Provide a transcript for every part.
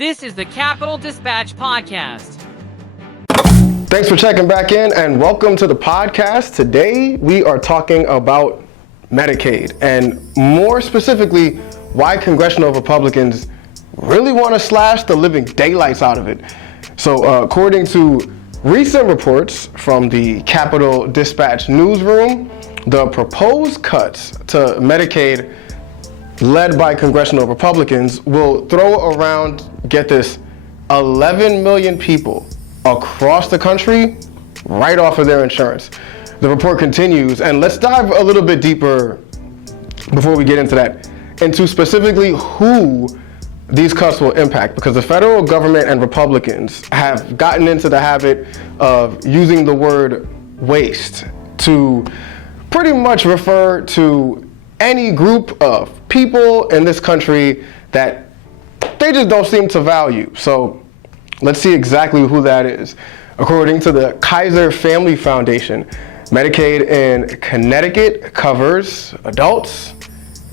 This is the Capital Dispatch Podcast. Thanks for checking back in and welcome to the podcast. Today we are talking about Medicaid and more specifically why congressional Republicans really want to slash the living daylights out of it. So according to recent reports from the Capital Dispatch newsroom, the proposed cuts to Medicaid led by congressional Republicans will throw around, get this, 11 million people across the country right off of their insurance. The report continues, and let's dive a little bit deeper before we get into that, into specifically who these cuts will impact, because the federal government and Republicans have gotten into the habit of using the word waste to pretty much refer to any group of people in this country that they just don't seem to value. So let's see exactly who that is. According to the Kaiser Family Foundation, Medicaid in Connecticut covers adults.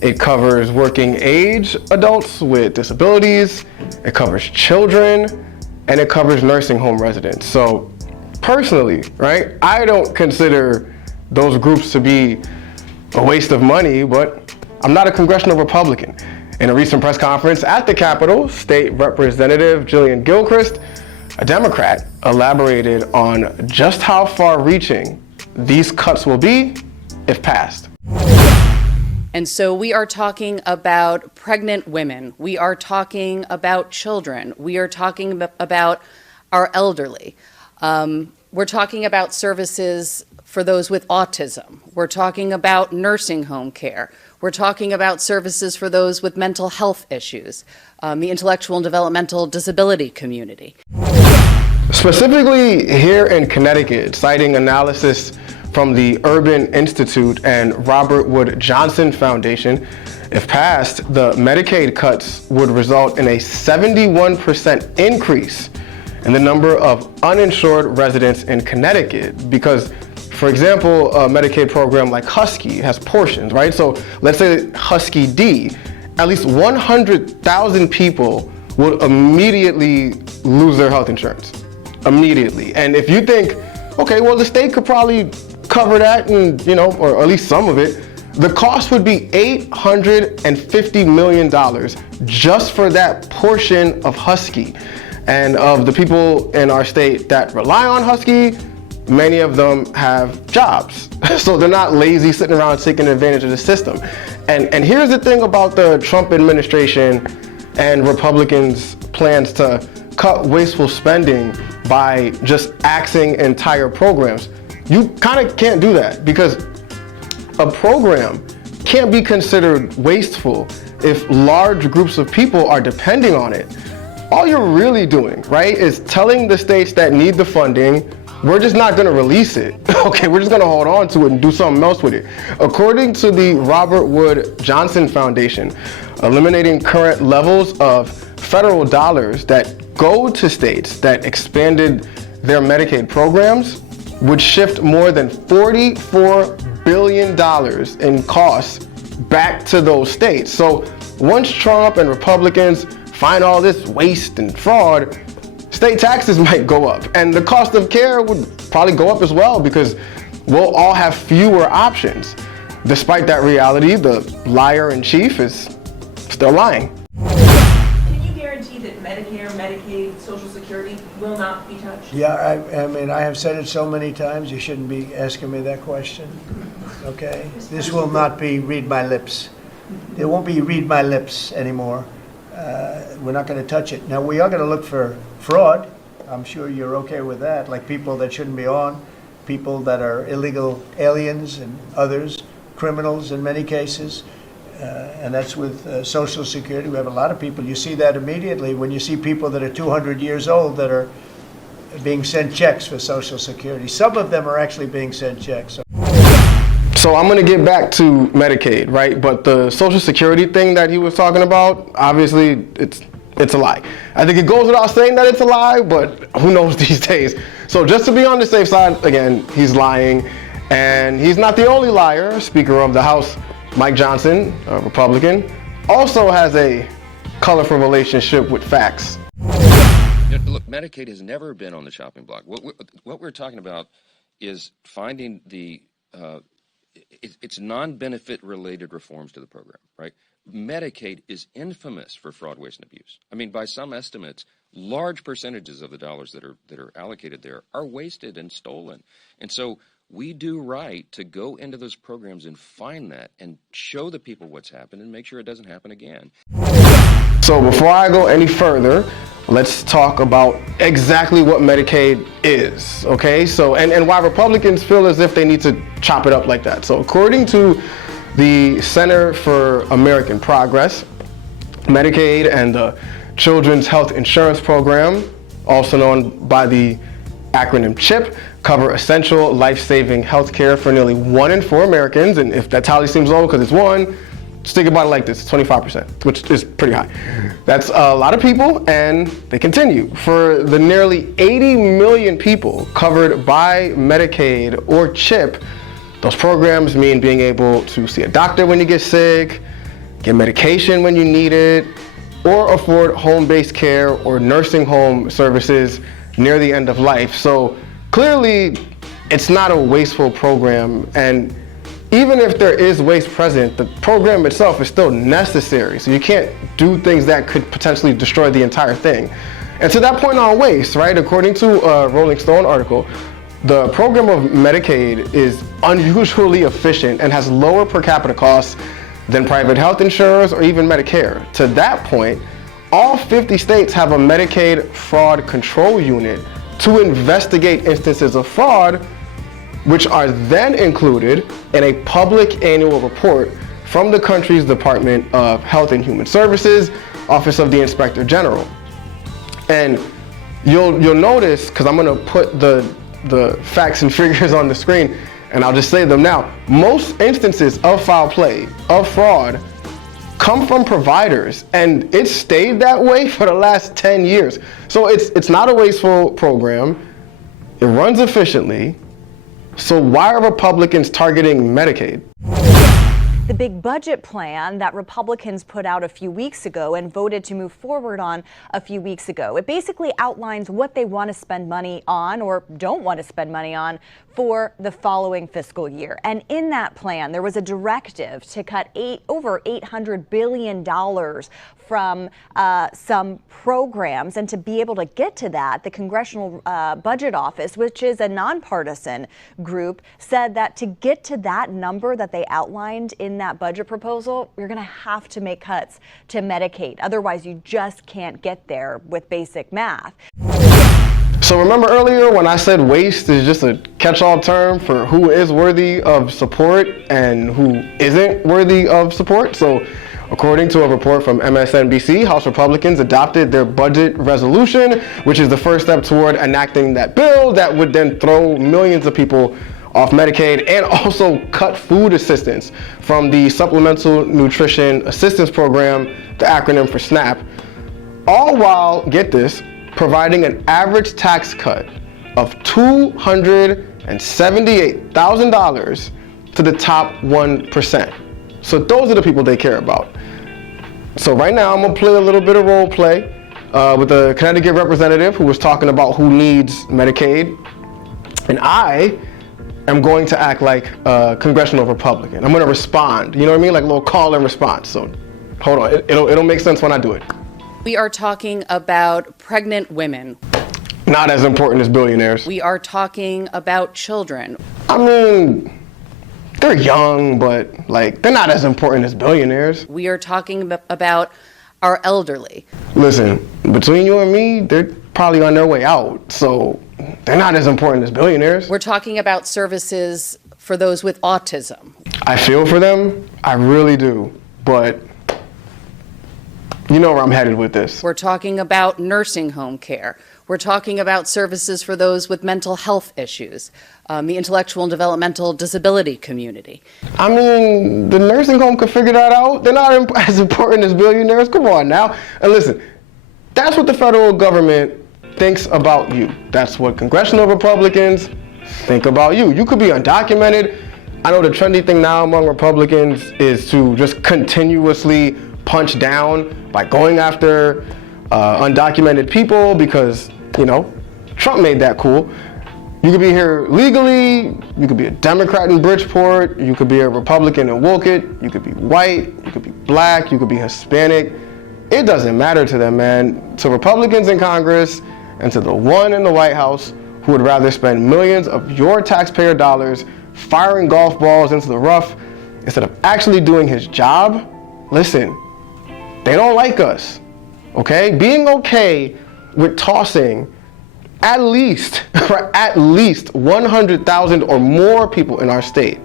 It covers working age adults with disabilities. It covers children, and it covers nursing home residents. So personally, right, I don't consider those groups to be a waste of money, but I'm not a congressional Republican. In a recent press conference at the Capitol, State Representative Jillian Gilchrist, a Democrat, elaborated on just how far-reaching these cuts will be if passed. And so we are talking about pregnant women. We are talking about children. We are talking about our elderly. We're talking about services for those with autism. We're talking about nursing home care. We're talking about services for those with mental health issues, the intellectual and developmental disability community. Specifically here in Connecticut, citing analysis from the Urban Institute and Robert Wood Johnson Foundation, if passed, the Medicaid cuts would result in a 71% increase in the number of uninsured residents in Connecticut. Because, for example, a Medicaid program like Husky has portions, right? So let's say Husky D, at least 100,000 people would immediately lose their health insurance. Immediately. And if you think, okay, well, the state could probably cover that, and or at least some of it, the cost would be $850 million just for that portion of Husky. And of the people in our state that rely on Husky, many of them have jobs. So they're not lazy sitting around taking advantage of the system. And here's the thing about the Trump administration and Republicans' plans to cut wasteful spending by just axing entire programs. You kind of can't do that, because a program can't be considered wasteful if large groups of people are depending on it. All you're really doing, right, is telling the states that need the funding, we're just not going to release it. Okay, we're just going to hold on to it and do something else with it. According to the Robert Wood Johnson Foundation, eliminating current levels of federal dollars that go to states that expanded their Medicaid programs would shift more than $44 billion in costs back to those states. So once Trump and Republicans find all this waste and fraud, state taxes might go up, and the cost of care would probably go up as well, because we'll all have fewer options. Despite that reality, the liar in chief is still lying. Can you guarantee that Medicare, Medicaid, Social Security will not be touched? Yeah, I mean, I have said it so many times, you shouldn't be asking me that question, okay? This will not be read my lips. There won't be read my lips anymore. We're not going to touch it. Now, we are going to look for fraud. I'm sure you're okay with that, like people that shouldn't be on, people that are illegal aliens and others, criminals in many cases. And that's with Social Security. We have a lot of people. You see that immediately when you see people that are 200 years old that are being sent checks for Social Security. Some of them are actually being sent checks. So I'm going to get back to Medicaid, right? But the Social Security thing that he was talking about, obviously, it's a lie. I think it goes without saying that it's a lie, but who knows these days. So just to be on the safe side, again, he's lying. And he's not the only liar. Speaker of the House, Mike Johnson, a Republican, also has a colorful relationship with facts. Look, Medicaid has never been on the chopping block. What we're talking about is finding it's non-benefit related reforms to the program, right? Medicaid is infamous for fraud, waste, and abuse. I mean, by some estimates, large percentages of the dollars that are allocated there are wasted and stolen. And so we do right to go into those programs and find that and show the people what's happened and make sure it doesn't happen again. So before I go any further, let's talk about exactly what Medicaid is, okay? So, and why Republicans feel as if they need to chop it up like that. So according to the Center for American Progress, Medicaid and the Children's Health Insurance Program, also known by the acronym CHIP, cover essential life-saving health care for nearly 1 in 4 Americans. And if that tally seems low because it's 1, just think about it like this, 25%, which is pretty high. That's a lot of people, and they continue. For the nearly 80 million people covered by Medicaid or CHIP, those programs mean being able to see a doctor when you get sick, get medication when you need it, or afford home-based care or nursing home services near the end of life. So clearly, it's not a wasteful program, and even if there is waste present, the program itself is still necessary. So you can't do things that could potentially destroy the entire thing. And to that point on waste, right, according to a Rolling Stone article, the program of Medicaid is unusually efficient and has lower per capita costs than private health insurers or even Medicare. To that point, all 50 states have a Medicaid fraud control unit to investigate instances of fraud, which are then included in a public annual report from the country's Department of Health and Human Services, Office of the Inspector General. And you'll notice, because I'm gonna put the facts and figures on the screen, and I'll just say them now. Most instances of foul play, of fraud, come from providers, and it's stayed that way for the last 10 years. So it's not a wasteful program. It runs efficiently. So why are Republicans targeting Medicaid? The big budget plan that Republicans put out a few weeks ago and voted to move forward on a few weeks ago. It basically outlines what they want to spend money on or don't want to spend money on for the following fiscal year. And in that plan, there was a directive to cut over $800 billion from some programs. And to be able to get to that, the Congressional Budget Office, which is a nonpartisan group, said that to get to that number that they outlined in that budget proposal, you're going to have to make cuts to Medicaid. Otherwise, you just can't get there with basic math. So remember earlier when I said waste is just a catch-all term for who is worthy of support and who isn't worthy of support? So according to a report from MSNBC, House Republicans adopted their budget resolution, which is the first step toward enacting that bill that would then throw millions of people off Medicaid and also cut food assistance from the Supplemental Nutrition Assistance Program, the acronym for SNAP, all while, get this, providing an average tax cut of $278,000 to the top 1%. So those are the people they care about. So right now I'm gonna play a little bit of role play with a Connecticut representative who was talking about who needs Medicaid, and I am going to act like a congressional Republican. I'm gonna respond, you know what I mean? Like a little call and response. So hold on, it'll make sense when I do it. We are talking about pregnant women. Not as important as billionaires. We are talking about children. I mean, they're young, but like they're not as important as billionaires. We are talking about our elderly. Listen, between you and me, they're probably on their way out, so they're not as important as billionaires. We're talking about services for those with autism. I feel for them, I really do, but you know where I'm headed with this. We're talking about nursing home care. We're talking about services for those with mental health issues, the intellectual and developmental disability community. I mean, the nursing home could figure that out. They're not as important as billionaires. Come on now. And listen, that's what the federal government thinks about you. That's what congressional Republicans think about you. You could be undocumented. I know the trendy thing now among Republicans is to just continuously punch down by going after undocumented people because, you know, Trump made that cool. You could be here legally, you could be a Democrat in Bridgeport, you could be a Republican in Wolcott, you could be white, you could be black, you could be Hispanic. It doesn't matter to them, man. To Republicans in Congress and to the one in the White House who would rather spend millions of your taxpayer dollars firing golf balls into the rough instead of actually doing his job, listen, they don't like us, okay? Being okay with tossing at least 100,000 or more people in our state,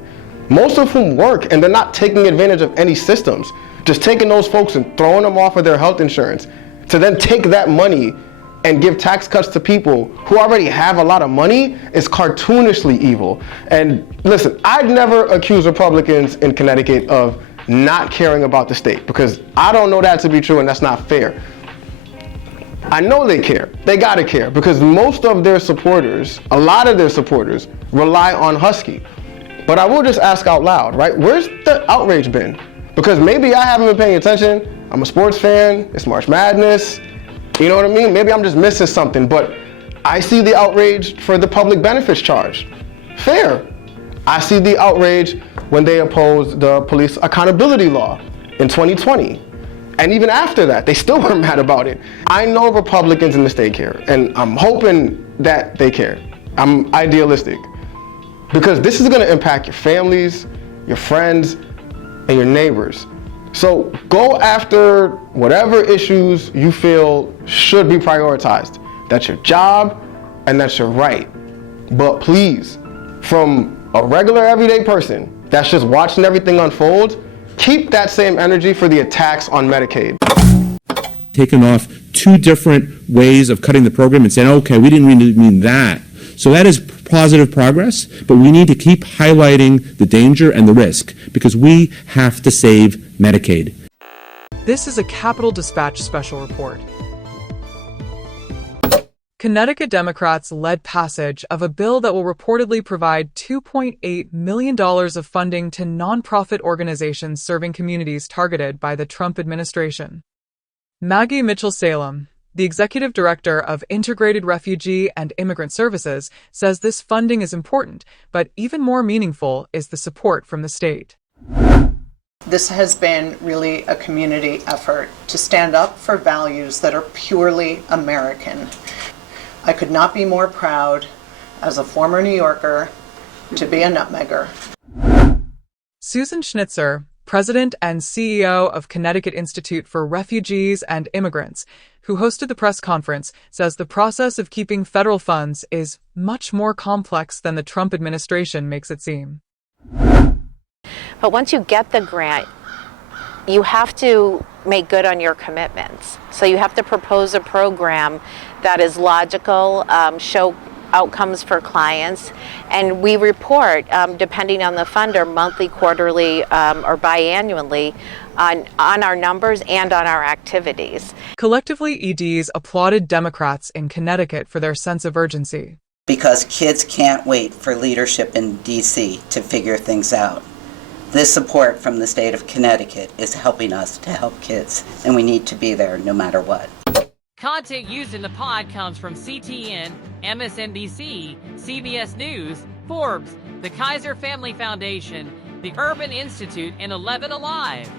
most of whom work and they're not taking advantage of any systems, just taking those folks and throwing them off of their health insurance to then take that money and give tax cuts to people who already have a lot of money is cartoonishly evil. And listen, I'd never accuse Republicans in Connecticut of not caring about the state because I don't know that to be true and that's not fair. I know they care. They gotta care because most of their supporters, a lot of their supporters, rely on Husky. But I will just ask out loud, right? Where's the outrage been? Because maybe I haven't been paying attention. I'm a sports fan. It's March Madness. You know what I mean? Maybe I'm just missing something, but I see the outrage for the public benefits charge. Fair. I see the outrage when they opposed the police accountability law in 2020. And even after that, they still were mad about it. I know Republicans in the state care, and I'm hoping that they care. I'm idealistic. Because this is gonna impact your families, your friends, and your neighbors. So go after whatever issues you feel should be prioritized. That's your job, and that's your right. But please, from a regular everyday person that's just watching everything unfold, keep that same energy for the attacks on Medicaid. Taken off two different ways of cutting the program and saying, okay, we didn't really mean that. So that is positive progress, but we need to keep highlighting the danger and the risk because we have to save Medicaid. This is a Capitol Dispatch special report. Connecticut Democrats led passage of a bill that will reportedly provide $2.8 million of funding to nonprofit organizations serving communities targeted by the Trump administration. Maggie Mitchell-Salem, the executive director of Integrated Refugee and Immigrant Services, says this funding is important, but even more meaningful is the support from the state. This has been really a community effort to stand up for values that are purely American. I could not be more proud, as a former New Yorker, to be a nutmegger. Susan Schnitzer, president and CEO of Connecticut Institute for Refugees and Immigrants, who hosted the press conference, says the process of keeping federal funds is much more complex than the Trump administration makes it seem. But once you get the grant, you have to make good on your commitments. So you have to propose a program that is logical, show outcomes for clients, and we report, depending on the funder, monthly, quarterly, or biannually on our numbers and on our activities. Collectively, EDs applauded Democrats in Connecticut for their sense of urgency. Because kids can't wait for leadership in D.C. to figure things out. This support from the state of Connecticut is helping us to help kids, and we need to be there no matter what. Content used in the pod comes from CTN, MSNBC, CBS News, Forbes, the Kaiser Family Foundation, the Urban Institute, and 11 Alive.